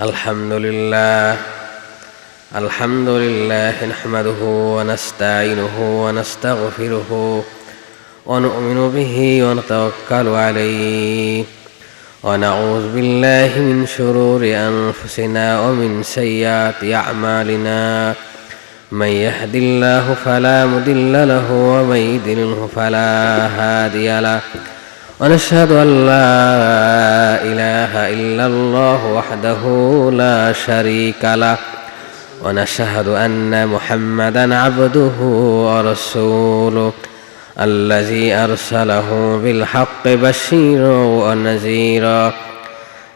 الحمد لله نحمده ونستعينه ونستغفره ونؤمن به ونتوكل عليه ونعوذ بالله من شرور أنفسنا ومن سيئات أعمالنا من يهد الله فلا مضل له ومن يضلله فلا هادي له ونشهد أن لا إله إلا الله وحده لا شريك له ونشهد أن محمدًا عبده ورسوله الذي أرسله بالحق بشيرا ونذيرا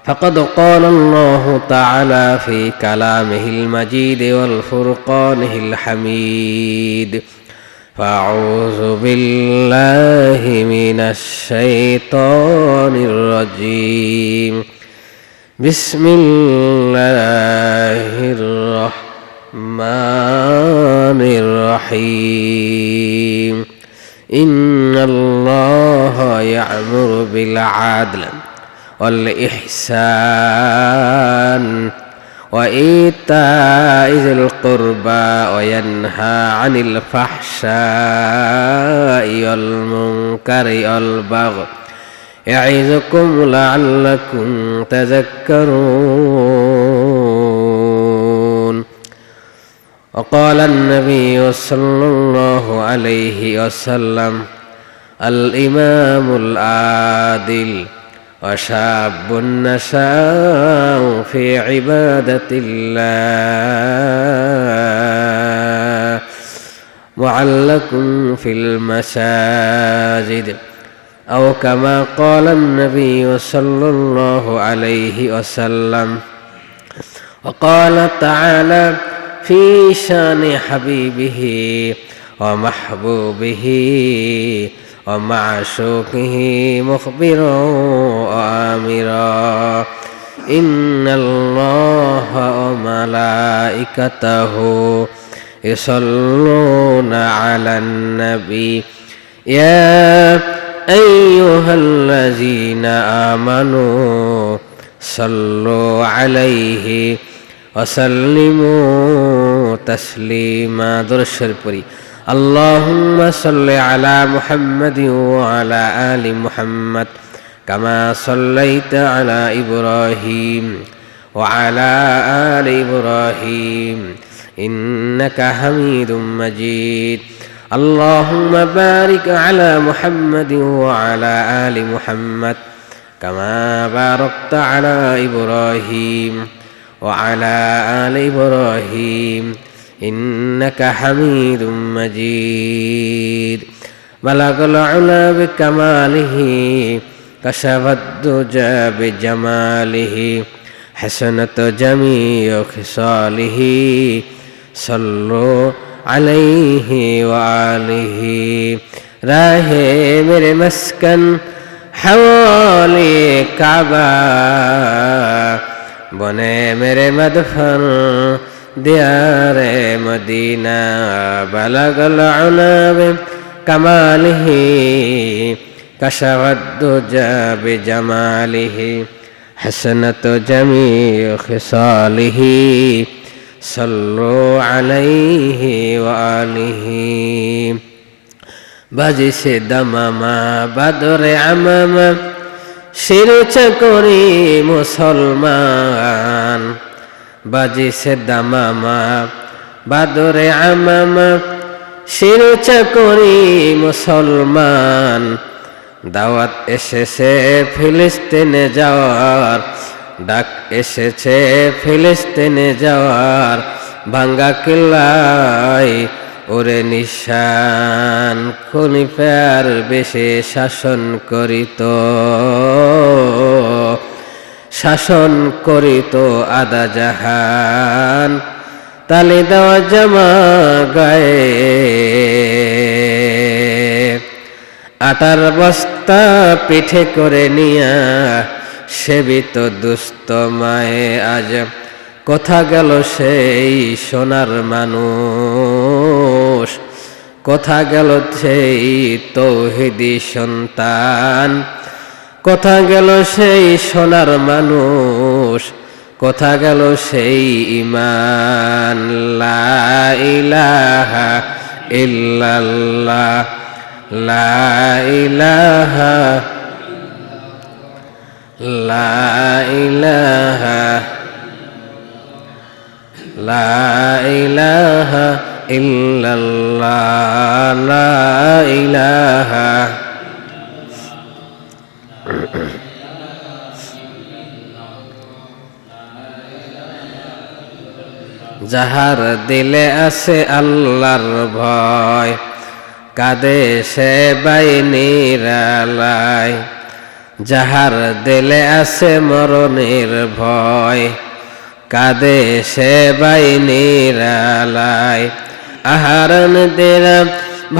فقد قال الله تعالى في كلامه المجيد والفرقانه الحميد فأعوذ بالله من الشيطان الرجيم بسم الله الرحمن الرحيم إن الله يأمر بالعدل والإحسان وإيتاء ذي القربى وينهى عن الفحشاء والمنكر والبغي يعظكم لعلكم تذكرون وقال النبي صلى الله عليه وسلم الإمام العادل وشاب نشأ في عبادة الله معلق في المساجد أو كما قال النبي صلى الله عليه وسلم وقال تعالى في شان حبيبه ومحبوبه ومعشوقه مخبرا وآمرا إن الله وملائكته يصلون على النبي يا أيها الذين آمنوا صلوا عليه وسلموا تسليما درشر پوری اللهم صل على محمد وعلى آل محمد كما صليت على إبراهيم وعلى آل إبراهيم إنك حميد مجيد اللهم بارك على محمد وعلى آل محمد كما باركت على إبراهيم وعلى آل إبراهيم إنك حميد مجيد بلغ العلا بكماله كشف الدجى بجماله حسنت جميع خصاله صلوا عليه وآله راہے میرے مسکن حوالی کعبہ بنے میرے مدفن دیار مدینہ بلغ العلا بکمالہ کشف الدجى بجمالہ حسنت جميع خصاله صلوا عليه وآله বাজি সে দামামা বাদরে আমামা শিরুচা করি মুসলমান বাজি সে দামামা বাদরে আমামা শিরুচা করি মুসলমান দাওয়াত এসেছে ফিলিস্তিনে যাওয়ার ডাক এসেছে ফিলিস্তিনে যাওয়ার ভাঙ্গা কিল্লায় ওরে নিশান খলিফার বেশে শাসন করিত আদা জাহান তালে দেওয়া জামা গায়ে আটার বস্তা পিঠে করে নিয়া সেবিত দুস্থ মায়ে আজ কোথা গেল সেই সোনার মানুষ কোথা গেল সেই তৌহিদি সন্তান কোথা গেল সেই সোনার মানুষ কোথা গেল সেই ঈমান লা ইলাহা ইল্লাল্লাহ লা ইলাহা লা ইলাহা লা ইলাহা ইল্লাল্লাহ লা ইলাহা যাহার দিলে আছে আল্লাহর ভয় কাঁদে সে বাই নিরালায় যাহার দিলে আছে মরণের ভয় কাঁদে সে বাই নিরালায় আহারণ দিলাম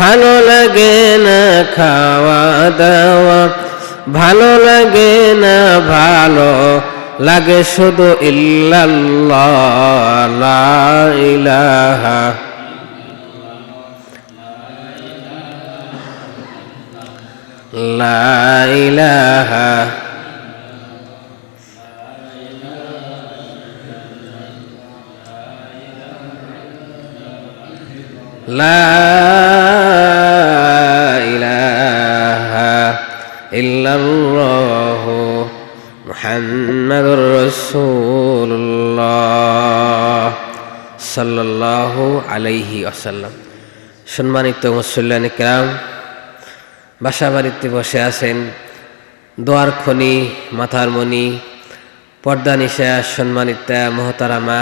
ভালো লাগে না খাওয়া দাওয়া ভালো লাগে না ভালো লাগে শুধু ইল্লাল্লাহ লা ইলাহা লা ইলাহা লা ইলাহা ইল্লাল্লাহ মুহাম্মাদুর রাসূলুল্লাহ সাল্লাল্লাহু আলাইহি ওয়াসাল্লাম। সম্মানিত মুসল্লিয়ানে কিরাম, বাসা বাড়িতে বসে আছেন, দোয়ার খনি, মাথার মণি, পর্দা নিশা সম্মানিতা মোহতারামা,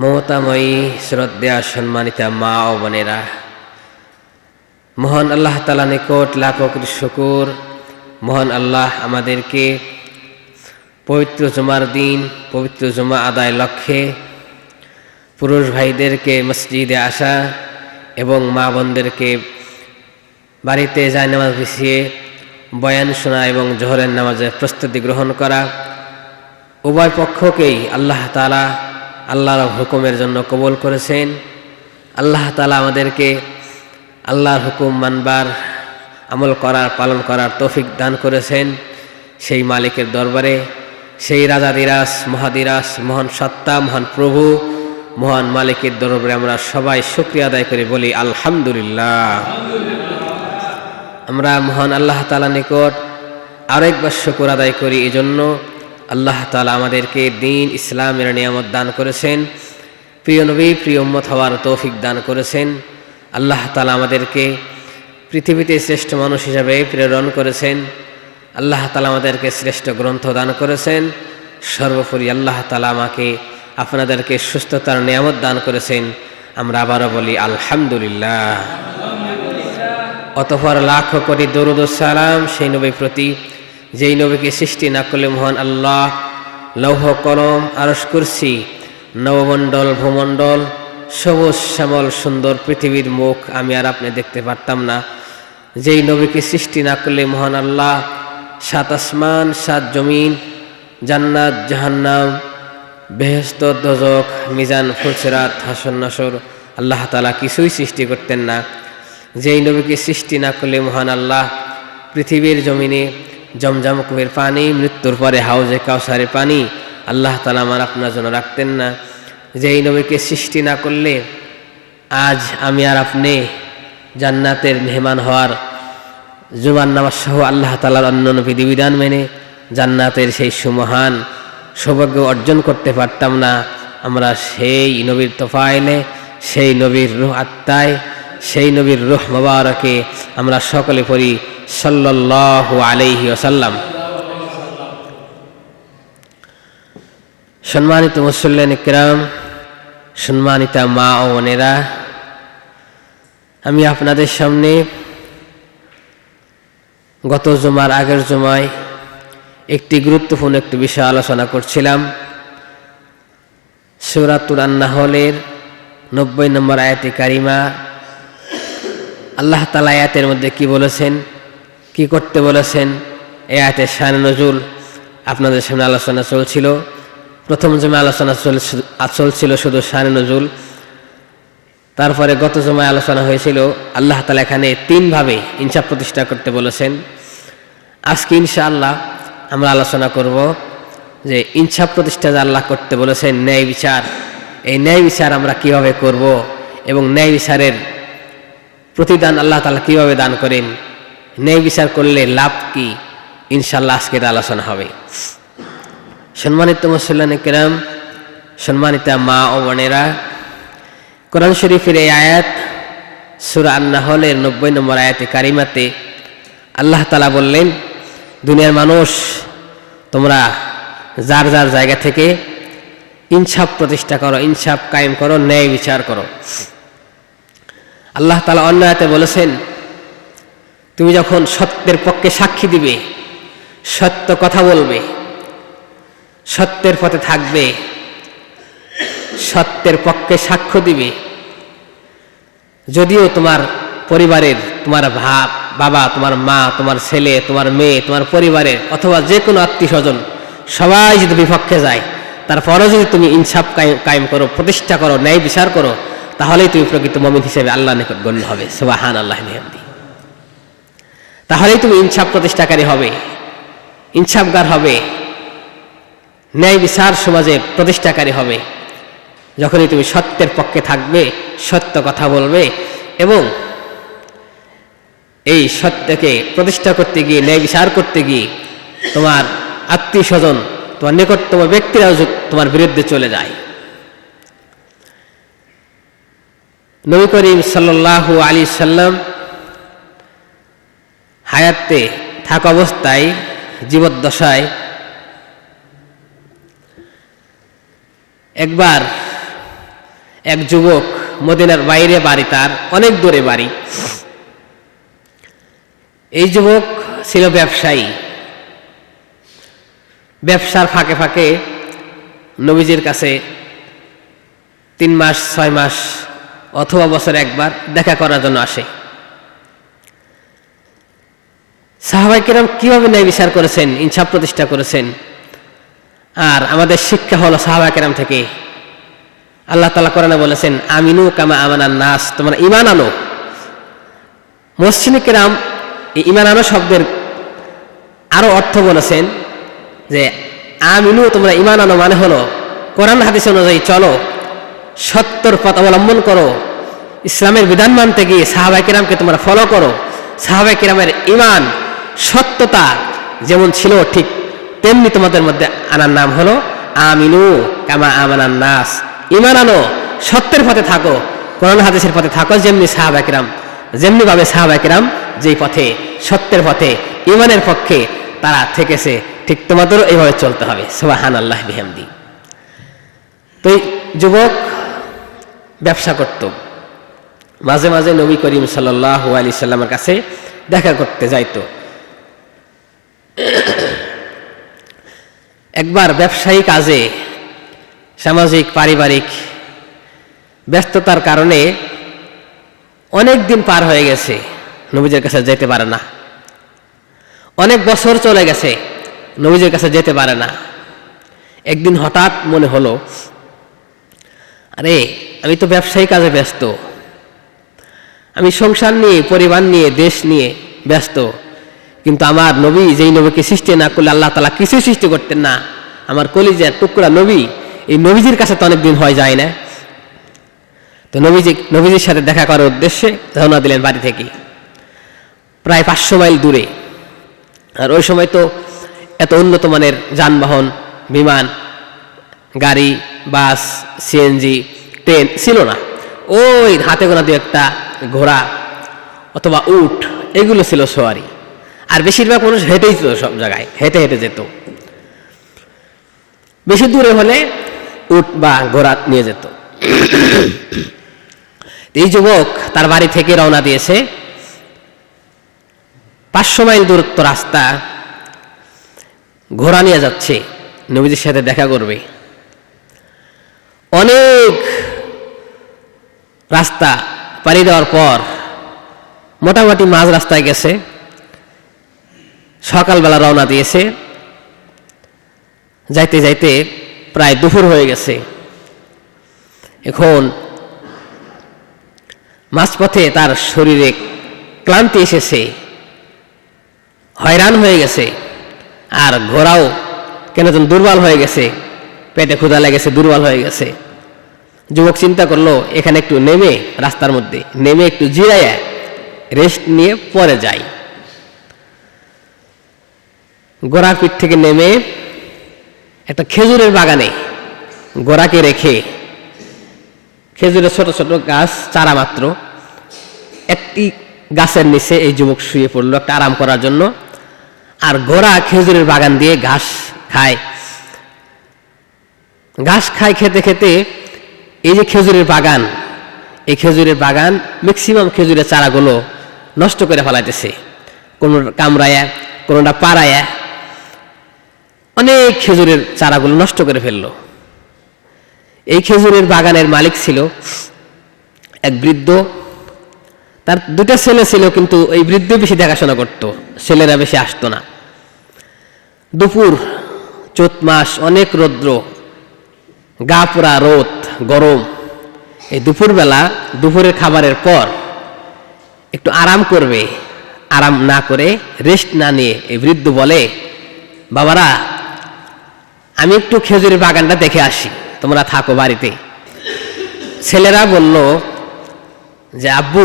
মমতাময়ী শ্রদ্ধা সম্মানিতা মা ও বোনেরা, মহান আল্লাহ তাআলা নিকট লাখো কোটি শুকর। মহান আল্লাহ আমাদেরকে পবিত্র জুমার দিন পবিত্র জুমা আদায় লক্ষ্যে পুরুষ ভাইদেরকে মসজিদে আসা এবং মা বোনদেরকে বাড়িতে যায় নামাজ বিছিয়ে বয়ান শোনা এবং জোহরের নামাজের প্রস্তুতি গ্রহণ করা, উভয় পক্ষকেই আল্লাহ তাআলা আল্লাহর হুকুমের জন্য কবুল করেছেন। আল্লাহ তাআলা আমাদেরকে আল্লাহর হুকুম মানবার, আমল করার, পালন করার তৌফিক দান করেছেন। সেই মালিকের দরবারে, সেই রাজাদিরাজ মহাদিরাজ মহান সত্তা মহান প্রভু মহান মালিকের দরবারে আমরা সবাই শুকরিয়া আদায় করে বলি আলহামদুলিল্লাহ। আমরা মহান আল্লাহ তাআলা নিকট আরেকবার শুকর আদায় করি এই জন্য আল্লাহ তাআলা আমাদেরকে দ্বীন ইসলামের নিয়ামত দান করেছেন, প্রিয় নবী প্রিয় উম্মত হওয়ার তৌফিক দান করেছেন। আল্লাহ তাআলা আমাদেরকে পৃথিবীতে শ্রেষ্ঠ মানুষ হিসাবে প্রেরণ করেছেন। আল্লাহ তাআলা আমাদেরকে শ্রেষ্ঠ গ্রন্থ দান করেছেন। সর্বোপরি আল্লাহ তাআলা আমাকে আপনাদেরকে সুস্থতার নিয়ামত দান করেছেন। আমরা আবারও বলি আলহামদুলিল্লাহ। অতঃপর লাখো কোটি দরুদ ও সালাম সেই নবীর প্রতি, যেই নবীকে সৃষ্টি না করলে মহান আল্লাহ লৌহ কলম আরশ কুরসি নবমণ্ডল ভূমণ্ডল সবুজ শ্যামল সুন্দর পৃথিবীর মুখ আমি আর আপনি দেখতে পারতাম না। যেই নবীকে সৃষ্টি না করলে মহান আল্লাহ সাত আসমান সাত জমিন, জান্নাত জাহান্নাম, বেহেশত দোজখ, মিজান ফুলসিরাত হাসর নাসর আল্লাহ তাআলা কিছুই সৃষ্টি করতেন না। যেই নবীকে সৃষ্টি না করলে মহান আল্লাহ পৃথিবীর জমিনে জমজম কুয়ের পানি, মৃত্যুর পরে হাউজে কাউসারের পানি আল্লাহ তাআলা আমার আপনার জন্য রাখতেন না। যেই নবীকে সৃষ্টি না করলে আজ আমি আর আপনি জান্নাতের মেহমান হওয়ার, জুমার নামাজ সহ আল্লাহ তাআলার অন্যান্য বিধিবিধান মেনে জান্নাতের সেই সুমহান সৌভাগ্য অর্জন করতে পারতাম না। আমরা সেই নবীর তোফায়েলে, সেই নবীর রূহ আত্মায়, সেই নবীর রূহ মোবারকে আমরা সকলে পড়ি সাল্লাল্লাহু আলাইহি ওয়াসাল্লাম। সম্মানিত মুসল্লিয়ানে কিরাম, সম্মানিতা মা ও বোনেরা, আমি আপনাদের সামনে গত জুমার আগের জুমায় একটি গুরুত্বপূর্ণ একটি বিষয় আলোচনা করছিলাম। সূরাতুল আন-নাহলের 90 নম্বর আয়াতে কারিমা আল্লাহ তাআলা আয়াতের মধ্যে কি বলেছেন, কি করতে বলেছেন, এই আয়াতের শানে নজুল আপনাদের সামনে আলোচনা চলছিল। প্রথম জুমায় আলোচনা চলছিল শুধু শানে নজুল, তারপরে গত জুমায় আলোচনা হয়েছিল আল্লাহ তাআলা এখানে তিনভাবে ইনসাফ প্রতিষ্ঠা করতে বলেছেন। আজকে ইনশাআল্লাহ আমরা আলোচনা করব যে ইনসাফ প্রতিষ্ঠা যে আল্লাহ করতে বলেছেন, ন্যায় বিচার, এই ন্যায় বিচার আমরা কিভাবে করব এবং ন্যায় বিচারের প্রতিদান আল্লাহ তাআলা কিভাবে দান করেন, ন্যায় বিচার করলে লাভ কি, ইনশাআল্লাহ আজকের আলোচনা হবে। সম্মানিত মুসল্লিয়ান কিরাম, সম্মানিত মা ও বোনেরা, কোরআন শরীফের এই আয়াত সূরা আন-নাহলের 90 নম্বর আয়াতে কারিমাতে আল্লাহ তাআলা বললেন, দুনিয়ার মানুষ তোমরা যার যার জায়গা থেকে ইনসাফ প্রতিষ্ঠা করো, ইনসাফ কায়েম করো, ন্যায় বিচার করো। আল্লাহ তাআলা অন্য আয়াতে বলেছেন, তুমি যখন সত্যের পক্ষে সাক্ষী দিবে, সত্য কথা বলবে, সত্যের পথে থাকবে, সত্যের পক্ষে সাক্ষ্য দিবে, যদিও তোমার পরিবারের, তোমার বাবা, তোমার মা, তোমার ছেলে, তোমার মেয়ে, তোমার পরিবারের অথবা যে কোনো আত্মীয় স্বজন সবাই যদি বিপক্ষে যায়, তারপরও যদি তুমি ইনসাফ কায়েম করো, প্রতিষ্ঠা করো, ন্যায় বিচার করো, তাহলেই তুমি প্রকৃত মুমিন হিসেবে আল্লাহর নিকট গণ্য হবে। সুবহানাল্লাহি বিহামদিহি। তাহলেই তুমি ইনসাফ প্রতিষ্ঠাকারী হবে, ইনসাফগার হবে, ন্যায় বিচার সমাজে প্রতিষ্ঠাকারী হবে, যখনই তুমি সত্যের পক্ষে থাকবে, সত্য কথা বলবে এবং এই সত্যকে প্রতিষ্ঠা করতে গিয়ে, ন্যায় বিচার করতে গিয়ে তোমার আত্মীয় স্বজন, তোমার নিকটতম ব্যক্তিরাও তোমার বিরুদ্ধে চলে যায়। নবী করিম সাল্লাল্লাহু আলাইহি সাল্লাম হায়াতে থাকা অবস্থায়, জীবদ্দশায় একবার এক যুবক, মদিনার বাইরে বাড়ি, তার অনেক দূরে বাড়ি, এই যুবক ছিল ব্যবসায়ী। ব্যবসার ফাঁকে ফাঁকে নবীজির কাছে 3 মাস 6 মাস অথবা বছরে একবার দেখা করার জন্য আসে। সাহাবায়ে কেরাম কিভাবে ন্যায় বিচার করেছেন, ইনসাফ প্রতিষ্ঠা করেছেন, আর আমাদের শিক্ষা হলো সাহাবায়ে কেরাম থেকে। আল্লাহ তাআলা কোরআনে বলেছেন, আমিনু কামা আমানান নাস, তোমরা ঈমান আনো। মুফাসসিরিনে কেরাম এই ঈমান আনো শব্দের আরো অর্থ বলেছেন যে আমিনু, তোমরা ঈমান আনো মানে হলো কোরআন হাদিস অনুযায়ী চলো, সত্যর পথ অবলম্বন করো, ইসলামের বিধান মানতে গিয়ে সাহাবায়ে কেরামকে তোমরা ফলো করো। সাহাবায়ে কেরামের ঈমান, সত্যতা যেমন ছিল ঠিক তেমনি তোমাদের মধ্যে আনার নাম হলো আমিনু কামা আমানান নাস। ঈমান আনো, সত্যের পথে থাকো, কোরআন হাদিসের পথে থাকো, যেমনি ভাবে সাহাবায়ে কেরাম যেই পথে, সত্যের পথে, ঈমানের পক্ষে তারা থেকেছে, ঠিক তোমাদেরও এইভাবে চলতে হবে। সুবহানাল্লাহি বিহামদিহি। তো এই যুবক ব্যবসা করত, মাঝে মাঝে নবী করিম সাল্লাল্লাহু আলাইহি সাল্লামের কাছে দেখা করতে যাইত। একবার ব্যবসায়ী কাজে, সামাজিক পারিবারিক ব্যস্ততার কারণে অনেক দিন পার হয়ে গেছে, নবীজির কাছে যেতে পারে না। অনেক বছর চলে গেছে, নবীজির কাছে যেতে পারে না। একদিন হঠাৎ মনে হলো, আরে আমি তো ব্যবসায়ী কাজে ব্যস্ত, আমি সংসার নিয়ে, পরিবার নিয়ে, দেশ নিয়ে ব্যস্ত, কিন্তু আমার নবী, যেই নবীকে সৃষ্টি না করলে আল্লাহ তাআলা কিছুই সৃষ্টি করতেন না, আমার কলিজার টুকরা নবী, এই নবীজির কাছে তো অনেক দিন হয়ে যায় না। তো নবীজির সাথে দেখা করার উদ্দেশ্যে রওনা দিলেন বাড়ি থেকে, প্রায় 500 মাইল দূরে। আর ওই সময় তো এত উন্নত মানের যানবাহন, বিমান, গাড়ি, বাস, সিএনজি, ট্রেন ছিল না। ওই হাতে গোনা 2-1টা ঘোড়া অথবা উট, এগুলো ছিল সওয়ারি। আর বেশিরভাগ মানুষ হেঁটেই ছিল, সব জায়গায় হেঁটে হেঁটে যেত। বেশি দূরে হলে উট বা ঘোড়া নিয়ে যেত। এই যুবক তার বাড়ি থেকে রওনা দিয়েছে, 500 মাইল দূরত্ব রাস্তা, ঘোড়া নিয়ে যাচ্ছে, নবীজির সাথে দেখা করবে। অনেক রাস্তা পাড়ি দেওয়ার পর মোটামুটি মাঝ রাস্তায় গেছে, সকালবেলা রওনা দিয়েছে। যাইতে যাইতে প্রায় দুপুর হয়ে গেছে। এখন মাঝপথে তার শরীরে ক্লান্তি এসেছে, হয়রান হয়ে গেছে, আর ঘোড়াও কেন যেন দুর্বল হয়ে গেছে, পেটে ক্ষুধা লেগেছে, দুর্বল হয়ে গেছে। যুবক চিন্তা করলো এখানে একটু নেমে, রাস্তার মধ্যে নেমে একটু জিরাইয়া রেস্ট নিয়ে পরে যাই। ঘোড়ার পিঠ থেকে নেমে একটা খেজুরের বাগানে ঘোড়াকে রেখে, খেজুরের ছোট ছোট গাছ, চারা মাত্র, একটি গাছের নিচে এই যুবক শুয়ে পড়লো একটা আরাম করার জন্য। আর ঘোড়া খেজুরের বাগান দিয়ে ঘাস খায়। ঘাস খায়, খেতে খেতে এই যে খেজুরের বাগান, এই খেজুরের বাগান ম্যাক্সিমাম খেজুরের চারাগুলো নষ্ট করে ফেলাইতেছে, কোনো কামড়ায়া, কোনোটা পাড়ায়া, অনেক খেজুরের চারাগুলো নষ্ট করে ফেললো। এই খেজুরের বাগানের মালিক ছিল এক বৃদ্ধ, তার দুটা ছেলে ছিল, কিন্তু এই বৃদ্ধ বেশি দেখাশোনা করত, ছেলেরা বেশি আসতো না। দুপুর, চৈত মাস, অনেক রৌদ্র, গা পোড়া রোদ, গরম। এই দুপুরবেলা, দুপুরের খাবারের পর একটু আরাম করবে, আরাম না করে, রেস্ট না নিয়ে এই বৃদ্ধ বলে, বাবারা আমি একটু খেজুরের বাগানটা দেখে আসি, তোমরা থাকো বাড়িতে। ছেলেরা বলল যে আব্বু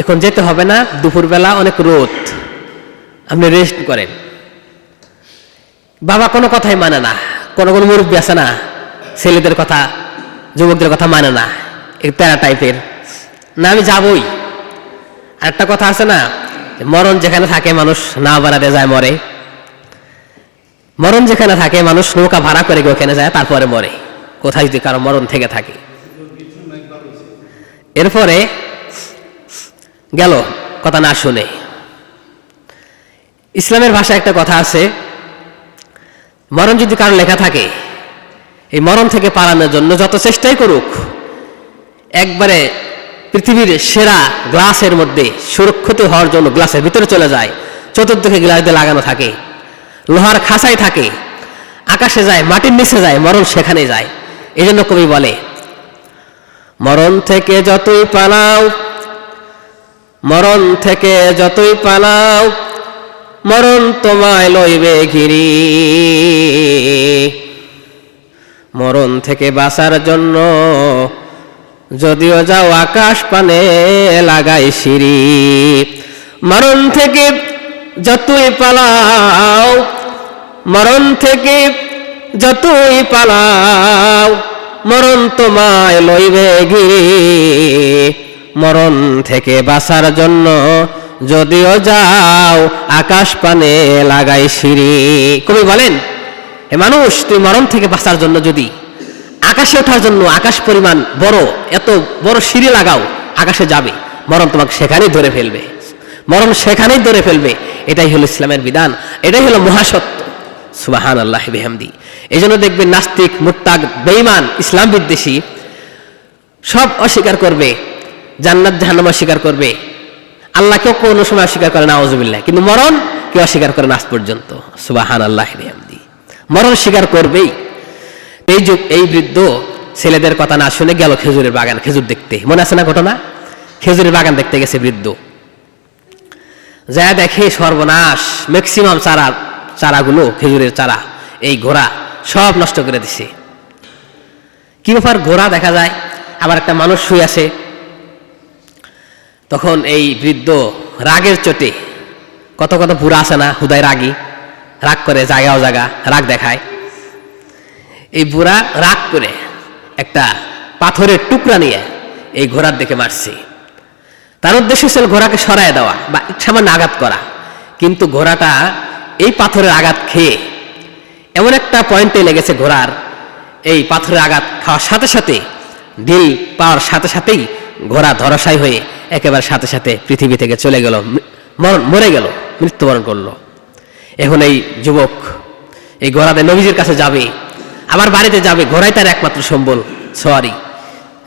এখন যেতে হবে না, দুপুরবেলা অনেক রোদ, আপনি রেস্ট করেন। বাবা কোনো কথাই মানে না, কোনো কোনো মুরব্বী আছে না, ছেলেদের কথা, যুবকদের কথা মানে না, একটু প্যারা টাইপের, না আমি যাবই। আর একটা কথা আছে না, মরণ যেখানে থাকে মানুষ না বাড়াতে যায় মরে, মরণ যেখানে থাকে মানুষ নৌকা ভাড়া করে ওখানে যায়, তারপরে মরে, কোথায় যদি কারো মরণ থেকে থাকে। এরপরে গেল কথা না শুনে। ইসলামের ভাষায় একটা কথা আছে, মরণ যদি কারো লেখা থাকে, এই মরণ থেকে পালানোর জন্য যত চেষ্টাই করুক, একবারে পৃথিবীর সেরা গ্লাসের মধ্যে সুরক্ষিত হওয়ার জন্য গ্লাসের ভিতরে চলে যায়, চতুর্দিকে গ্লাস দিয়ে লাগানো থাকে, লোহার খাঁচায় থাকে, আকাশে যায়, মাটির নিচে যায়, মরণ সেখানে যায়। এই জন্য কবি বলে, মরণ থেকে যতই পালাও, মরণ থেকে যতই পালাও, মরণ তোমায় লইবে ঘিরি। মরণ থেকে বাঁচার জন্য যদিও যাও আকাশ পানে লাগাই সিঁড়ি। মরণ থেকে যতই পালাও, মরণ থেকে যতই পালাও, মরণ তোমায় লইবে ঘিরি। মরণ থেকে বাঁচার জন্য যদিও যাও আকাশ পানে লাগাই সিঁড়ি। কবি বলেন, হে মানুষ, তুই মরণ থেকে বাঁচার জন্য যদি আকাশে ওঠার জন্য আকাশ পরিমাণ বড়, এত বড় সিঁড়ি লাগাও, আকাশে যাবে, মরণ তোমাকে সেখানেই ধরে ফেলবে, মরণ সেখানেই ধরে ফেলবে। এটাই হলো ইসলামের বিধান, এটাই হলো মহাসত্য। সুবহানাল্লাহি বিহামদি। এই জন্য দেখবেন নাস্তিক, মুরতাদ, বেঈমান, ইসলাম বিদ্বেষী সব অস্বীকার করবে, জান্নাত জাহান্নাম অস্বীকার করবে, আল্লাহকেও কোনো সময় অস্বীকার করে না, আউযুবিল্লাহ, কিন্তু মরণ কেউ অস্বীকার করে না আজ পর্যন্ত। সুবহানাল্লাহি বিহামদি। মরণ স্বীকার করবেই। এই বৃদ্ধ ছেলেদের কথা না শুনে গেল খেজুরের বাগান, খেজুর দেখতে। মনে আছে না ঘটনা? খেজুরের বাগান দেখতে গেছে বৃদ্ধ, যা দেখে সর্বনাশ, ম্যাক্সিমাম চারাগুলো, খেজুরের চারা, এই ঘোড়া সব নষ্ট করে দিছে। কি ব্যাপার? ঘোড়া দেখা যায়, আবার একটা মানুষ শুয়ে আছে। তখন এই বৃদ্ধ রাগের চোটে, কত কত বুড়া আছে না, হুদায় রাগী, রাগ করে, জায়গাও জায়গা রাগ দেখায়। এই বুড়া রাগ করে একটা পাথরের টুকরা নিয়ে এই ঘোড়ার দিকে মারছে। তার উদ্দেশ্য ছিল ঘোড়াকে সরায় দেওয়া বা সামান্য আঘাত করা, কিন্তু ঘোড়াটা এই পাথরের আঘাত খেয়ে এমন একটা পয়েন্টে লেগেছে ঘোড়ার, এই পাথরের আঘাত খাওয়ার সাথে সাথে, ঢিল পাওয়ার সাথে সাথেই ঘোড়া ধরাশায়ী হয়ে একেবারে সাথে সাথে পৃথিবী থেকে চলে গেল, মরে গেল, মৃত্যুবরণ করলো। এখন এই যুবক এই ঘোড়াতে নবীজির কাছে যাবে, আবার বাড়িতে যাবে, ঘোড়াই তার একমাত্র সম্বল, সওয়ারি,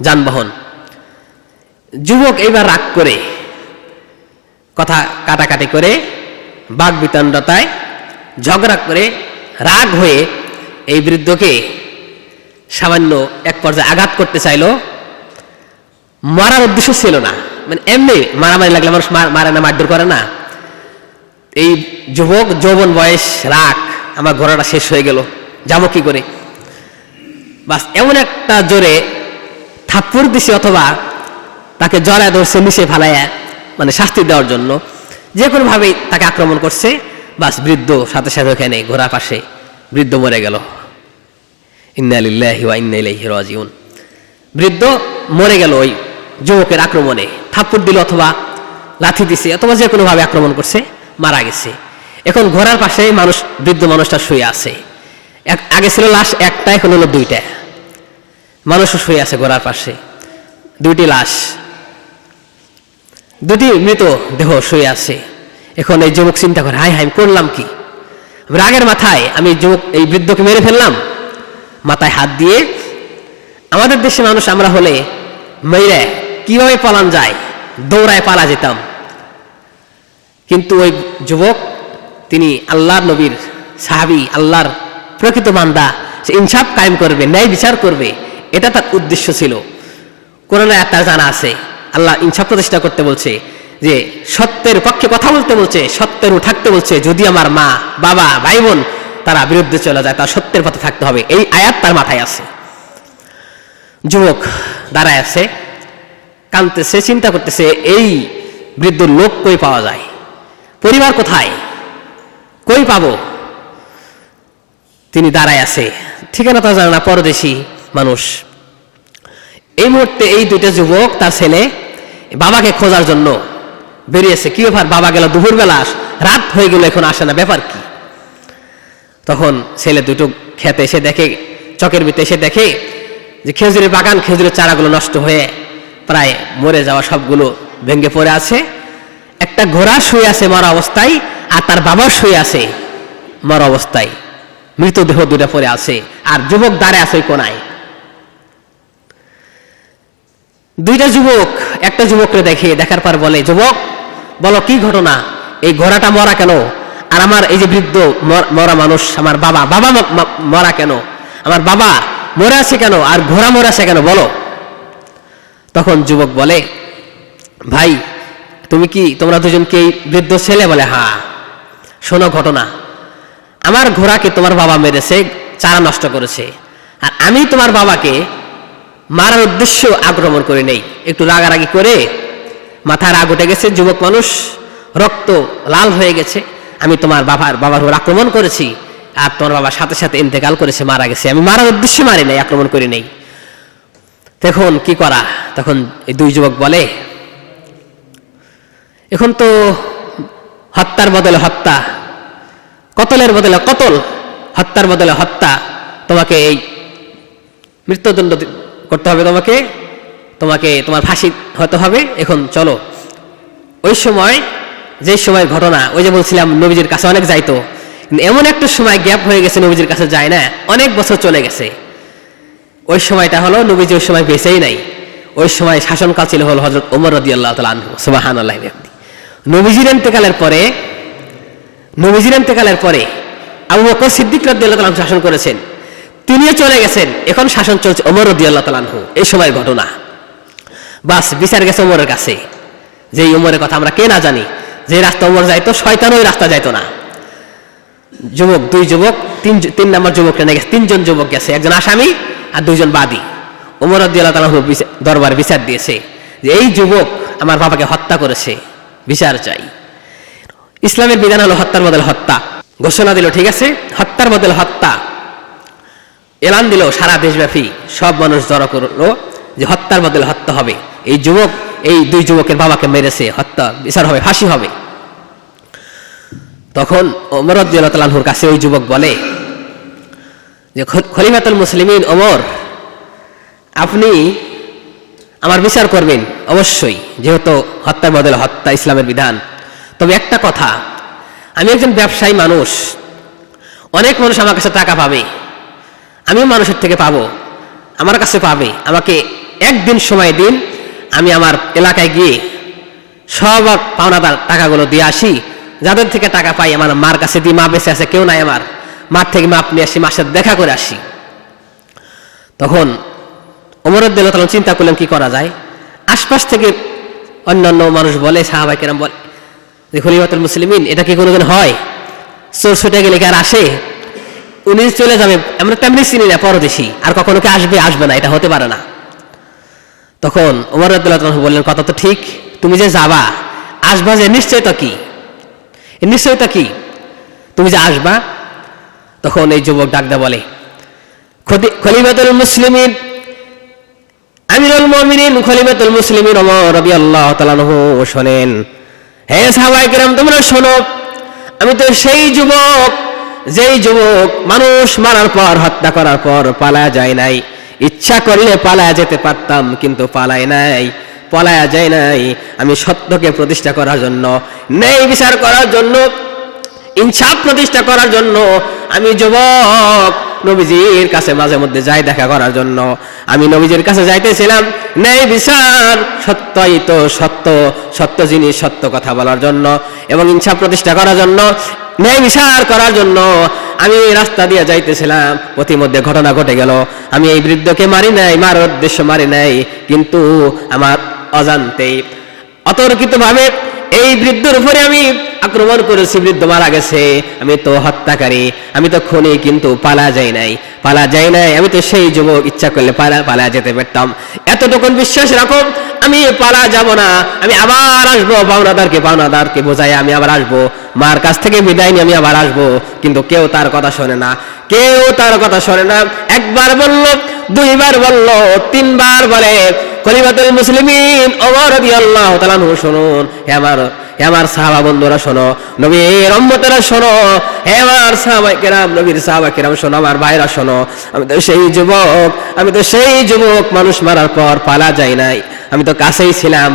যানবাহন। যুবক এইবার রাগ করে, কথা কাটাকাটি করে, বাক বিতণ্ডতায় ঝগড়া করে, রাগ হয়ে এই বৃদ্ধকে সামান্য এক পর্যায়ে আঘাত করতে চাইল। মারার উদ্দেশ্য ছিল না, মানে এমনি মারামারি লাগলে মানুষ মারে না, মারধর করে না। এই যুবক, যৌবন বয়স, রাগ, আমার ঘোড়াটা শেষ হয়ে গেল, যাবো কি করে। বাস এমন একটা জোরে থাপ্পড় দিছে অথবা তাকে জড়ায় ধরছে নিচে ফালাইয়া, মানে শাস্তি দেওয়ার জন্য যে কোনোভাবেই তাকে আক্রমণ করছে। বাস বৃদ্ধ সাথে সাথে ওখানে ঘোড়া পাশে বৃদ্ধ মরে গেল। ইন্না লিল্লাহি ওয়া ইন্না ইলাইহি রাজিউন। বৃদ্ধ মরে গেল ওই যুবকের আক্রমণে, থাপ্পড় দিল অথবা লাথি দিছে অথবা যে কোনোভাবে আক্রমণ করছে, মারা গেছে। এখন ঘোড়ার পাশে মানুষ, বৃদ্ধ মানুষটা শুয়ে আছে। আগে ছিল লাশ একটা, এখন হলো দুইটা। মানুষও শুয়ে আছে ঘোড়ার পাশে, দুইটি লাশ, দুটি মৃত দেহ শুয়ে আছে। এখন এই যুবক চিন্তা করে, হাই হাই করলাম কি, রাগের মাথায় আমি যুবক এই বৃদ্ধকে মেরে ফেললাম। মাথায় হাত দিয়ে, আমাদের দেশে মানুষ আমরা হলে মেরে কিভাবে পালান যায়, দৌড়ায় পালা যেতাম। কিন্তু ওই যুবক, তিনি আল্লাহর নবীর সাহাবী, আল্লাহর প্রকৃত বান্দা, সে ইনসাফ কায়েম করবে, ন্যায় বিচার করবে, এটা তার উদ্দেশ্য ছিল। কোরআনে তার জানা আছে, আল্লাহ ইনসাফ প্রতিষ্ঠা করতে বলছে, যে সত্যের পক্ষে কথা বলতে বলছে, সত্যের থাকতে বলছে। যদি আমার মা, বাবা, ভাই বোন তারা বিরুদ্ধে চলে যায়, তার সত্যের পথে থাকতে হবে, এই আয়াত তার মাথায় আছে। যুবক দাঁড়ায় আছে, কাঁদতেছে, চিন্তা করতেছে, এই বৃদ্ধ লোক কই পাওয়া যায়, পরিবার কোথায়, কই পাবো। তিনি দাঁড়ায় আছে, ঠিকানা তো জানে না, পরদেশী মানুষ। এই মুহূর্তে এই দুইটা যুবক, তার ছেলে, বাবাকে খোঁজার জন্য বেরিয়েছে। কি ব্যাপার, বাবা গেল দুপুরবেলা, রাত হয়ে গেল, এখন আসে না, ব্যাপার কি। তখন ছেলে দুটো খেতে এসে দেখে, চকের ভিতরে এসে দেখে যে খেজুরের বাগান, খেজুরের চারাগুলো নষ্ট হয়ে প্রায় মরে যাওয়া, সবগুলো ভেঙে পড়ে আছে। একটা ঘোড়া শুয়ে আছে মরা অবস্থায়, আর তার বাবা শুয়ে আছে মরা অবস্থায়, মৃতদেহ দুটো পড়ে আছে, আর যুবক দাঁড়ায় আছে ওই কোনায়। দুইটা যুবক একটা যুবককে দেখে, দেখার পর বলে, যুবক বলো কি ঘটনা, এই ঘোড়াটা মরা কেন, আর আমার এই যে বৃদ্ধ মরা মানুষ, আমার বাবা, বাবা মরা কেন, আমার বাবা মরে আছে কেন, আর ঘোড়া মরে আছে কেন, বলো। তখন যুবক বলে, ভাই তুমি কি, তোমরা দুজন কি এই বৃদ্ধ ছেলে? বলে হ্যাঁ। শোনো ঘটনা, আমার ঘোড়াকে তোমার বাবা মেরেছে, চারা নষ্ট করেছে, আর আমি তোমার বাবাকে মারার উদ্দেশ্য আক্রমণ করে নেই, একটু রাগারাগি করে মাথায় রাগ উঠে গেছে, যুবক মানুষ, রক্ত লাল হয়ে গেছে, আমি তোমার বাবার উপর আক্রমণ করেছি, আর তোমার বাবার সাথে সাথে ইন্তেকাল করেছে, মারা গেছে, আমি মারার উদ্দেশ্যে মারি নাই, আক্রমণ করি নেই। তখন কি করা? তখন এই দুই যুবক বলে, এখন তো হত্যার বদলে হত্যা, কতলের বদলে কতল, হত্যার বদলে হত্যা, তোমাকে এই মৃত্যুদণ্ড করতে হবে, তোমাকে তোমার ফাঁসি হতে হবে। এখন চলো। ওই সময়, যে সময় ঘটনা, ওই যে বলছিলাম নবীজির কাছে অনেক যাইতো, কিন্তু এমন একটা সময় গ্যাপ হয়ে গেছে, নবীজির কাছে যায় না, অনেক বছর চলে গেছে। ওই সময়টা হলো নবীজি ওই সময় বেঁচেই নাই। ওই সময় শাসনকাল ছিল হল হযরত ওমর রাদিয়াল্লাহু তাআলা আনহু, সুবহানাল্লাহ। নবীজির ইন্তেকালের পরে আবু বকর সিদ্দিক রাদিয়াল্লাহু তাআলা শাসন করেছেন, তিনিও চলে গেছেন, এখন শাসন চলছে ওমর রাদিয়াল্লাহু তাআলা আনহু। এই সময়ের ঘটনা। বাস বিচার গেছে ওমরের কাছে, যে ওমরের কথা আমরা কে না জানি, যে রাস্তা ওমর যাইতো, শয়তান ওই রাস্তা যাইতো না। যুবক, দুই যুবক, তিন নম্বর যুবক নিয়ে গেছে, তিনজন যুবক গেছে, একজন আসামি আর দুইজন বাদী। ওমর রাদিয়াল্লাহু তাআলা আনহু দরবার বিচার দিয়েছে যে এই যুবক আমার বাবাকে হত্যা করেছে, বিচার চাই। ইসলামের বিধান হলো হত্যার বদলে হত্যা। ঘোষণা দিল, ঠিক আছে, হত্যার বদলে হত্যা। এলান দিল সারা দেশব্যাপী, সব মানুষ জড়ো করলো যে হত্যার বদলে হত্যা হবে। এই যুবক, এই দুই যুবকের বাবাকে মেরেছে, হত্যা বিচার হবে, ফাঁসি হবে। তখন ওমর রাদিয়াল্লাহু তাআলা আনহুর কাছে ওই যুবক বলে যে, খলিফাতুল মুসলিমিন ওমর, আপনি আমার বিচার করবেন অবশ্যই, যেহেতু হত্যার বদলে হত্যা ইসলামের বিধান। তবে একটা কথা, আমি একজন ব্যবসায়ী মানুষ, অনেক মানুষ আমার কাছে টাকা পাবে, আমিও মানুষের থেকে পাবো, আমার কাছে পাবে, আমাকে একদিন সময় দিন, আমি আমার এলাকায় গিয়ে সব পাওনাদার টাকাগুলো দিয়ে আসি, যাদের থেকে টাকা পাই আমার মার কাছে দিই, মা বেঁচে আছে, কেউ নাই আমার, মার থেকে মাপ নিয়ে আসি, মার সাথে দেখা করে আসি। তখন ওমর রাদিয়াল্লাহু তাআলা চিন্তা করলেন কি করা যায়। আশপাশ থেকে অন্যান্য মানুষ বলে, সাহাবায়ে কেরাম বলে যে, খলিফাতুল মুসলিমিন, এটা কি কোনোদিন হয়? চোর ছুটে গেলে কি আর আসে? উনি চলে যাবে, আমরা তেমনি চিনি না, পরদেশি, আর কখনো কি আসবে আসবে না, এটা হতে পারে না। তখন ওমর রাদিয়াল্লাহু আনহু বললেন, কথা তো ঠিক, তুমি যে যাবা, আসবা যে, নিশ্চয়তা কি, নিশ্চয়তা কি তুমি যে আসবা? তখন এই যুবক ডাকদা বলে, খলিফাতুল মুসলিমিন, আমিরুল মুমিনিন, খলিফাতুল মুসলিমিন ওমর রাদিয়াল্লাহু তাআলা আনহু শোনেন, হে সাহাবায়ে কেরাম তোমরা শোনো, আমি তো সেই যুবক, যেই যুবক মানুষ মারার পর, হত্যা করার পর পালায়া যায় নাই। ইচ্ছা করলে পালায়া যেতে পারতাম, কিন্তু পালায়া যায় নাই। আমি সত্যকে প্রতিষ্ঠা করার জন্য, ন্যায় বিচার করার জন্য, ইনসাফ প্রতিষ্ঠা করার জন্য আমি যুবক নবীজির কাছে মাঝে মধ্যে যাই দেখা করার জন্য। আমি নবীজির কাছে যাইতেছিলাম ন্যায় বিচার, সত্যই তো সত্য জিনিস, সত্য কথা বলার জন্য এবং ইনসাফ প্রতিষ্ঠা করার জন্য, ন্যায় বিচার করার জন্য আমি রাস্তা দিয়ে যাইতেছিলাম। প্রতিমধ্যে ঘটনা ঘটে গেল, আমি এই বৃদ্ধকে মারি নাই, মারার উদ্দেশ্য মারি নাই, কিন্তু আমার অজান্তেই অতর্কিতভাবে এই বৃদ্ধর উপরে আমি আক্রমণ করেছি, বৃদ্ধ মারা গেছে। আমি তো হত্যাকারী, আমি তো খুনি, কিন্তু পালা যায় নাই। আমি তো সেই যুবক, ইচ্ছা করলে পালা যেতে পারতাম। এতটুকুন বিশ্বাস রাখো, আমি পালা যাব না, আমি আবার আসবো, পাওনাদারকে বোঝাই আমি আবার আসবো, মার কাছ থেকে বিদায় নিয়ে আমি আবার আসবো। কিন্তু কেউ তার কথা শোনে না, একবার বলল, দুইবার বলল, তিনবার বলে, খলিফাতুল মুসলিমিন ওমর রাদিয়াল্লাহু তাআলা আনহু শুনুন, হে আমার সাহাবা বন্ধুরা শোনো, নবীর উম্মতেরা শোনো, হে আমার সাহাবায়ে কেরাম, নবীর সাহাবায়ে কেরাম শোনো, আমার ভাইরা শোনো, আমি তো সেই যুবক মানুষ মারার পর পালা যায় নাই। আমি তো কাছেই ছিলাম,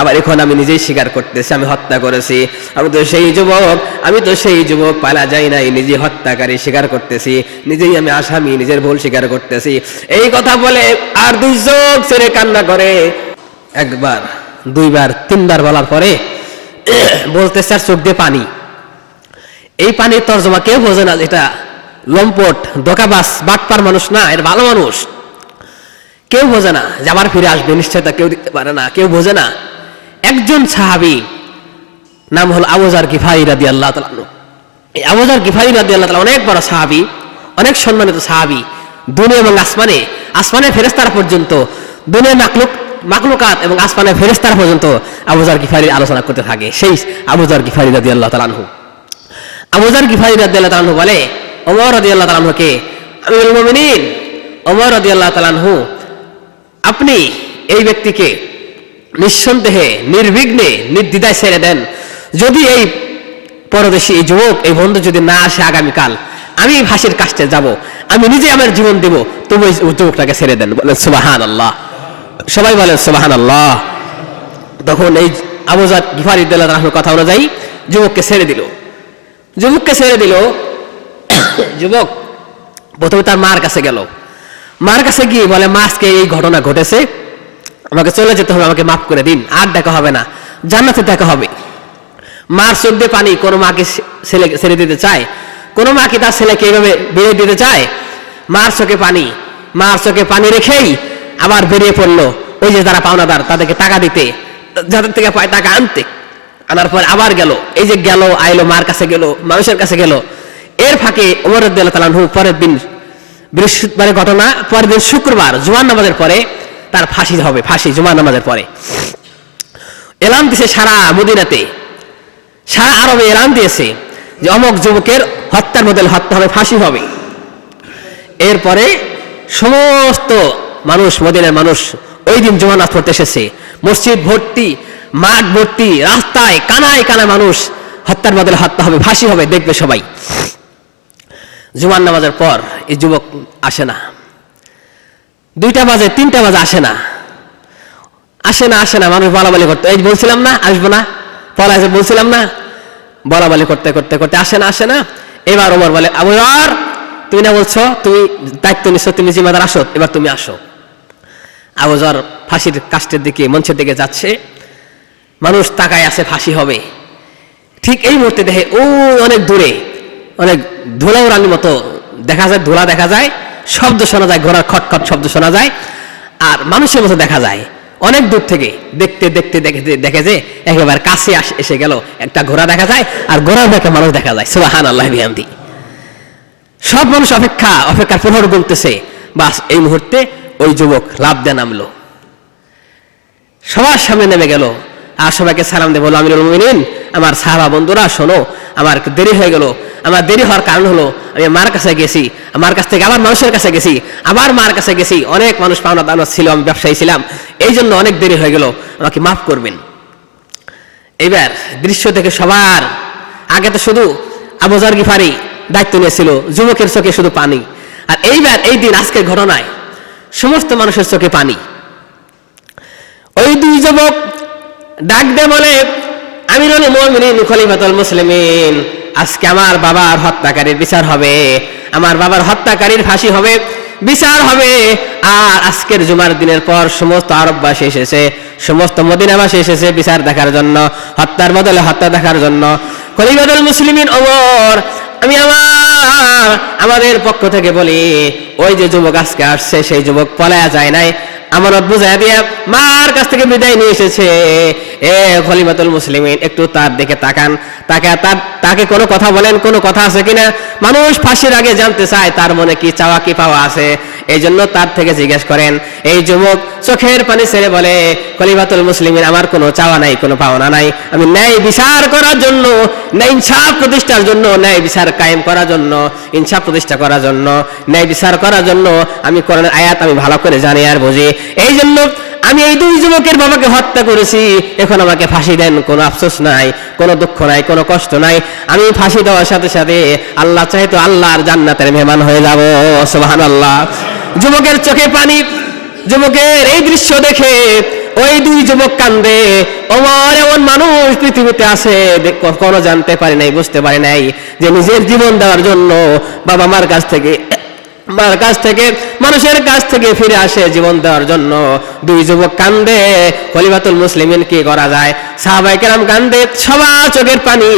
আবার এখন আমি নিজেই স্বীকার করতেছি আমি হত্যা করেছি। আমি তো সেই যুবক পালা যায় নাই, নিজে হত্যাকারী স্বীকার করতেছি, নিজেই আমি আসামি, নিজের ভুল স্বীকার করতেছি। এই কথা বলে আর দুই চোখ ছেড়ে কান্না করে। একবার, দুইবার, তিনবার বলার পরে বলতেছে আর চোখ দিয়ে পানি। এই পানির তর্জমা কেউ বোঝে না, এটা লম্পট, ধোঁকাবাজ, বাটপার মানুষ না, এর ভালো মানুষ। কেউ বোঝে না যে আবার ফিরে আসবে, নিশ্চয়তা কেউ দিতে পারে না, কেউ বোঝে না। একজন সাহাবী, নাম হল আবু যার গিফারী রাদিয়াল্লাহু তাআলা আনহু। এই আবু যার গিফারী রাদিয়াল্লাহু তাআলা অনেক বড় সাহাবী, অনেক সম্মানিত সাহাবী। দুনিয়া এবং আসমানে ফেরেশতারা পর্যন্ত, দুনিয়া মাখলুকাত এবং আসমানে ফেরেশতারা পর্যন্ত আবু যার গিফারীর আলোচনা করতে থাকে। সেই আবু যার গিফারী রাদিয়াল্লাহু তাআলা আনহু, আবু যার গিফারী রাদিয়াল্লাহু তাআলা আনহু বলে ওমর রাদিয়াল্লাহু তাআলা আনহুকে, আমিরুল মুমিনিন ওমর রাদিয়াল্লাহু তাআলা আনহু, আপনি এই ব্যক্তিকে নিঃসন্দেহে, নির্বিঘ্নে, নির্দ্বিধায় ছেড়ে দেন। যদি এই পরদেশী, এই যুবক, এই বন্ধু যদি না আসে আগামীকাল, আমি ফাঁসির কাস্টে যাব, আমি নিজে আমার জীবন দেব, তবু এই যুবকটাকে ছেড়ে দেন। বলেন সুবহানাল্লাহ, সবাই বলেন সুবহানাল্লাহ। তখন এই আবু যার গিফারী রাদিয়াল্লাহু তাআলার কথা অনুযায়ী যুবককে ছেড়ে দিল। যুবক প্রথমে তার মার কাছে গেল। মার কাছে গিয়ে বলে, মা আজকে এই ঘটনা ঘটেছে, আমাকে চলে যেতে হবে, আমাকে মাফ করে দিন, আর দেখা হবে না, জান্নাতে দেখা হবে। মার চোখ দিয়ে পানি। কোনো মাকে ছেলে ছেড়ে দিতে চায়? কোনো মা কি তার ছেলেকে এইভাবে বেরিয়ে দিতে চায়? মার চোখে পানি রেখেই আবার বেরিয়ে পড়লো ওই যে যারা পাওনাদার, তাদেরকে টাকা দিতে, যাদের থেকে পায় টাকা আনার পর আবার গেল। এই যে গেল, আইলো, মার কাছে গেল, মানুষের কাছে গেল। এর ফাঁকে ওমর রাদিয়াল্লাহু তাআলা আনহু পরের দিন, বৃহস্পতিবারের ঘটনা, পরের দিন শুক্রবার জুমার নামাজের পরে তার ফাঁসি হবে। জুমার নামাজের পরে এলান দিয়েছে, সারা মদিনাতে, সারা আরবে এলান দিয়েছে যে অমুক যুবকের হত্যার বদলে হত্যা হবে, ফাঁসি হবে। এরপরে সমস্ত মানুষ, মদিনার মানুষ ওই দিন জুমার নামাজ পড়তে এসেছে। মসজিদ ভর্তি, মাঠ ভর্তি, রাস্তায় কানায় মানুষ, হত্যার বদলে হত্যা হবে, ফাঁসি হবে, দেখবে সবাই। জুমার নামাজের পর এই যুবক আসে না, 2টা বাজে, 3টা বাজে, আসে না। মানুষ বলাবলি করতে, এই বলছিলাম না আসবো না, পলাইছে বলছিলাম না, বলাবলি করতে আসে না। এবার ওমর বলে, আবু যার, তুমি না বলছো, তুমি দায়িত্ব নিচ্ছ, তুমি জিম্মাদার, আসো, এবার তুমি আসো। আবু যার ফাঁসির কাস্টের দিকে, মঞ্চের দিকে যাচ্ছে, মানুষ তাকায় আছে, ফাঁসি হবে। ঠিক এই মুহূর্তে দেখে ও অনেক দূরে, অনেক ধুলা উড়ানির মতো দেখা যায়, ধুলা দেখা যায়, শব্দ শোনা যায়, ঘোড়ার খটখট শব্দ শোনা যায়, আর মানুষের মতো দেখা যায় অনেক দূর থেকে। দেখতে দেখে যে একেবারে কাছে এসে গেল, একটা ঘোড়া দেখা যায়, আর ঘোড়ার দেখে মানুষ দেখা যায়। সুবহানাল্লাহ বিহামদি। সব মানুষ অপেক্ষার প্রহর গুনতেছে। বাস এই মুহূর্তে ওই যুবক লাফ দিয়ে নামলো, সবার সামনে নেমে গেল আর সবাইকে সালাম দিয়ে বলল, আমিরুল মুমিনিন, আমার সাহাবা বন্ধুরা শোনো, আমার দেরি হয়ে গেল। আমার দেরি হওয়ার কারণ হলো আমি মার কাছে গেছি, আমার কাছ থেকে আবার মানুষের কাছে গেছি, আবার মার কাছে গেছি, অনেক মানুষ পাওনা দাওনা ছিল, আমি ব্যবসায়ী ছিলাম, এই জন্য অনেক দেরি হয়ে গেল, আমাকে মাফ করবেন। এবার দৃশ্য থেকে সবার আগে তো শুধু আবু যর গিফারি দায়িত্ব নিয়েছিল, যুবকের চোখে শুধু পানি। আর এইবার এই দিন আজকের ঘটনায় সমস্ত মানুষের চোখে পানি। ওই দুই যুবক ডাক দে বলে, আমিরুল মুমিনিন খলিফাতুল মুসলিমিন, আজকে আমার বাবার হত্যাকারীর বিচার হবে, আমার বাবার হত্যাকারীর ফাঁসি হবে, বিচার হবে। আর আজকের জুমার দিনের পর সমস্ত আরববাসী এসেছে, সমস্ত মদিনাবাসী এসেছে বিচার দেখার জন্য, হত্যার বদলে হত্যা দেখার জন্য। খলিফাতুল মুসলিমিন ওমর, আমি আমাদের পক্ষ থেকে বলি, ওই যে যুবক আজকে আসছে সেই যুবক পলায়া যায় নাই, আমানত বুঝাই দিয়া মার কাছ থেকে বিদায় নিয়ে এসেছে। এ খলিফাতুল মুসলিমিন, একটু তার দিকে তাকান, তাকে কোনো কথা বলেন, কোনো কথা আছে কিনা। মানুষ ফাঁসির আগে জানতে চায় তার মনে কি চাওয়া কি পাওয়া আছে, এই জন্য তার থেকে জিজ্ঞেস করেন। এই যুবক চোখের পানি ছেড়ে বলে, খলিফাতুল মুসলিমিন, আমার কোনো চাওয়া নাই, কোনো পাওনা নাই, আমি ন্যায় বিচার করার জন্য, ন্যায় ইনসাফ প্রতিষ্ঠার জন্য, ন্যায় বিচার কায়েম করার জন্য, ইনসাফ প্রতিষ্ঠা করার জন্য, ন্যায় বিচার করার জন্য আমি কোরআনের আয়াত আমি ভালো করে জানি আর বুঝি, এই জন্য আমি এই দুই যুবকের বাবাকে হত্যা করেছি। এখন আমাকে ফাঁসি দেন, কোনো আফসোস নাই, কোনো দুঃখ নাই, কোনো কষ্ট নাই। আমি ফাঁসি দেওয়ার সাথে সাথে আল্লাহ চাহে তো আল্লাহর জান্নাতের মেহমান হয়ে যাব। সুবহানাল্লাহ। যুবকের চোখে পানি। যুবকের এই দৃশ্য দেখে ওই দুই যুবক কান্দে। ওমর এমন মানুষ পৃথিবীতে আছে কখনো জানতে পারি নাই, বুঝতে পারি নাই যে নিজের জীবন দেওয়ার জন্য বাবা মার কাছ থেকে মানুষের কাছ থেকে ফিরে আসে জীবন দেওয়ার জন্য। দুই যুবক কান্দে। খলিফাতুল মুসলিমিন কি করা যায়, সাহাবায়ে কেরাম কান্দে, সবার চোখের পানি।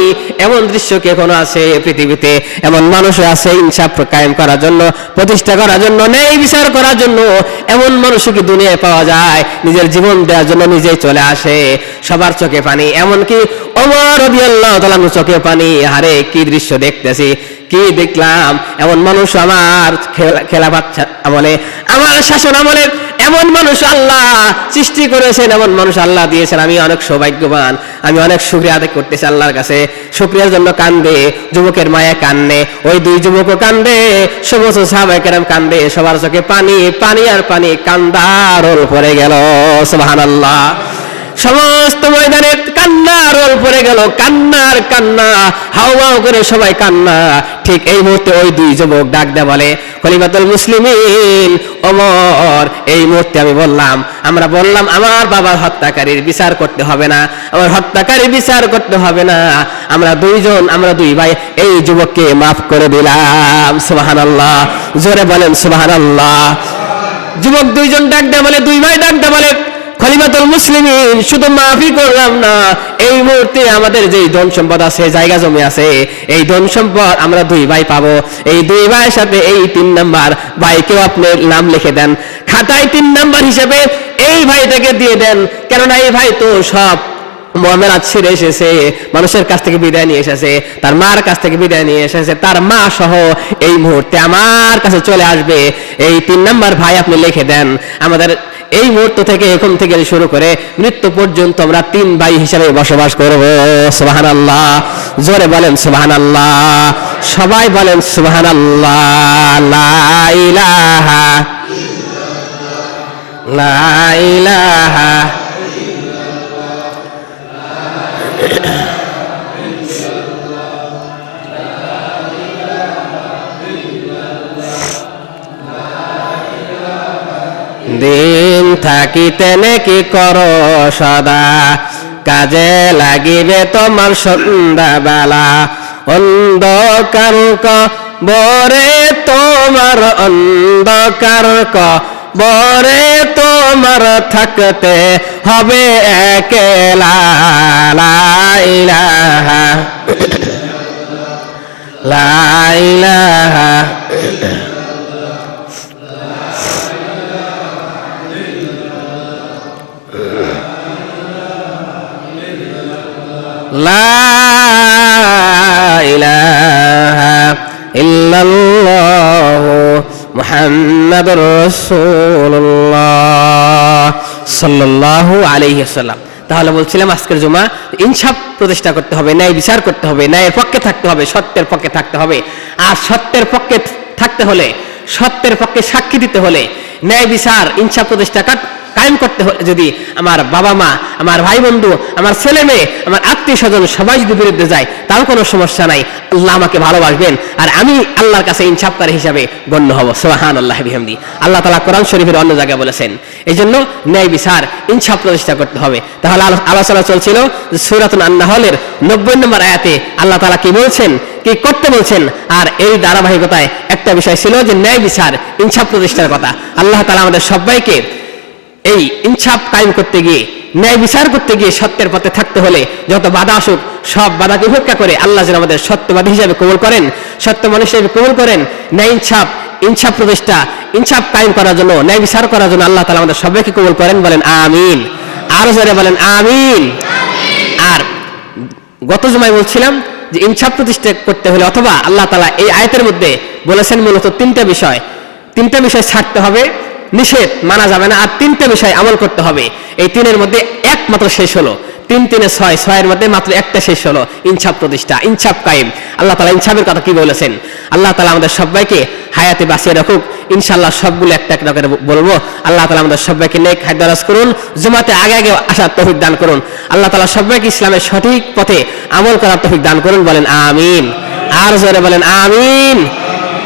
এমন দৃশ্য কে কোনো আছে পৃথিবীতে? এমন মানুষ আছে ইনসাফ কায়েম করার জন্য, প্রতিষ্ঠা করার জন্য, ন্যায় বিচার করার জন্য? এমন মানুষ কি দুনিয়ায় পাওয়া যায়? নিজের জীবন দেওয়ার জন্য নিজেই চলে আসে। সবার চোখে পানি, এমনকি ওমর রাদিয়াল্লাহু তাআলা চোখে পানি। আরে কি দৃশ্য দেখতেছি, কি দেখলাম! এমন মানুষ আমার খেলাফত আমলে, আমার শাসন আমলে এমন মানুষ আল্লাহ সৃষ্টি করেছেন, এমন মানুষ আল্লাহ দিয়েছেন। আমি অনেক সৌভাগ্যবান, আমি অনেক শুকরিয়া আদায় করতেছি আল্লাহর কাছে। শুকরিয়ার জন্য কান্দে। যুবকের মায়া কান্দে, ওই দুই যুবকও কান্দে, সমস্ত সাহাবায়ে কেরাম কান্দে। সবার চোখে পানি, পানি আর পানি, কান্দার রোল পড়ে গেল। সুবহানাল্লাহ। সমস্ত ময়দানে কান্নার রোল পড়ে গেল, কান্নার কান্না, হাওয়াও করে সবাই কান্না। ঠিক এই মুহূর্তে ওই দুই যুবক ডাক দেয়া বলে, খলিফাতুল মুসলিমিন ওমর, এই মুহূর্তে আমরা বললাম আমার বাবার হত্যাকারীর বিচার করতে হবে না, আমার হত্যাকারী বিচার করতে হবে না। আমরা দুই ভাই এই যুবককে মাফ করে দিলাম। সুবহানাল্লাহ। জোরে বলেন সুবহানাল্লাহ। যুবক দুইজন ডাক দেয়া বলে, দুই ভাই ডাক দেয়া বলে, খলিফাতুল মুসলিমিন, শুধু মাফি করলাম না, এই মুহূর্তে আমাদের যে ধন সম্পদ আছে, জায়গা জমি আছে, এই ধন সম্পদ আমরা দুই ভাই পাবো। এই দুই ভাইয়ের সাথে এই 3 নাম্বার ভাইকেও আপনি নাম লিখে দেন খাতায়, 3 নাম্বার হিসেবে এই ভাইটাকে দিয়ে দেন। কেননা এই ভাই তো সব মুআমালাত ছেড়ে এসেছে, মানুষের কাছ থেকে বিদায় নিয়ে এসেছে, তার মার কাছ থেকে বিদায় নিয়ে এসেছে, তার মা সহ এই মুহূর্তে আমার কাছে চলে আসবে। এই 3 নাম্বার ভাই আপনি লিখে দেন। আমাদের এই মুহূর্ত থেকে, এখন থেকে শুরু করে মৃত্যু পর্যন্ত আমরা 3 ভাই হিসেবে বসবাস করব। সুবহানাল্লাহ। জোরে বলেন সুবহানাল্লাহ। সবাই বলেন সুবহানাল্লাহ। লা ইলাহা ইল্লাল্লাহ, লা ইলাহা দিন থাকিতে নাকি করো সদা, কাজে লাগিবে তোমার সন্ধ্যাবেলা। অন্ধকার বরে তোমার, অন্ধকার বরে তোমার থাকতে হবে একেলা। লা ইলাহা লা ইলাহা লা ইলাহা ইল্লাল্লাহ রাসূলুল্লাহ সাল্লাল্লাহু আলাইহি ওয়াসাল্লাম। তাহলে বলছিলাম আজকের জুমা ইনসাফ প্রতিষ্ঠা করতে হবে, ন্যায় বিচার করতে হবে, ন্যায়ের পক্ষে থাকতে হবে, সত্যের পক্ষে থাকতে হবে। আর সত্যের পক্ষে থাকতে হলে, সত্যের পক্ষে সাক্ষী দিতে হলে, ন্যায় বিচার ইনসাফ প্রতিষ্ঠা কায়েম করতে হলে যদি আমার বাবা মা, আমার ভাই বন্ধু, আমার ছেলে মেয়ে, আমার আত্মীয় স্বজন সবাই যদি বিরুদ্ধে যায় তাও কোনো সমস্যা নাই, আল্লাহ আমাকে ভালোবাসবেন আর আমি আল্লাহর কাছে ইনসাফকারী হিসাবে গণ্য হব। সুবহানাল্লাহি বিহামদি। আল্লাহ তাআলা কোরআন শরীফের অন্য জায়গায় বলেছেন। এই জন্য ন্যায় বিচার ইনসাফ প্রতিষ্ঠা করতে হবে। তাহলে আলোচনা চলছিল সূরাতুন আন-নাহলের 90 নম্বর আয়াতে আল্লাহ তাআলা কি বলছেন, কি করতে বলছেন। আর এই ধারাবাহিকতায় একটা বিষয় ছিল যে ন্যায় বিচার ইনসাফ প্রতিষ্ঠার কথা। আল্লাহ তাআলা আমাদের সবাইকে এই ইনসাফ কায়েম করতে গিয়ে, ন্যায় বিচার করতে গিয়ে, সত্যের পথে থাকতে হলে যত বাধা আসুক সব বাধাকে উপেক্ষা করে আল্লাহ যেন আমাদের সত্যবাদী হিসাবে কবুল করেন, সত্য মানুষ হিসেবে কবুল করেন। ন্যায় ইনসাফ প্রতিষ্ঠা, ইনসাফ কায়েম করার জন্য, ন্যায় বিচার করার জন্য আল্লাহ তাআলা আমাদের সবাইকে কবুল করেন। বলেন আমিন। আরো জোরে বলেন আমিন। আর গত জুমায় বলছিলাম যে ইনসাফ প্রতিষ্ঠা করতে হলে, অথবা আল্লাহ তাআলা এই আয়াতের মধ্যে বলেছেন মূলত তিনটা বিষয় ছাড়তে হবে, নিষেধ মানা যাবে না, আর তিনটা বিষয় আমল করতে হবে। এই তিনের মধ্যে একমাত্র শেষ হলো 3 3 6, 6 মাত্র একটা শেষ হলো ইনসাফ প্রতিষ্ঠা, ইনসাফ কায়েম। আল্লাহ তাআলা ইনসাফের কথা কি বলেছেন। আল্লাহ তাআলা আমাদের সবাইকে হায়াতে বাঁচিয়ে রাখুক। ইনশাআল্লাহ সবগুলো একটা একটা করে বলবো। আল্লাহ তাআলা আমাদের সবাইকে নেক হায়াত দারাজ করুন, জুমাতে আগে আগে আসার তৌফিক দান করুন। আল্লাহ তাআলা সবাইকে ইসলামের সঠিক পথে আমল করার তৌফিক দান করুন। বলেন আমিন। আর জোরে বলেন আমিন।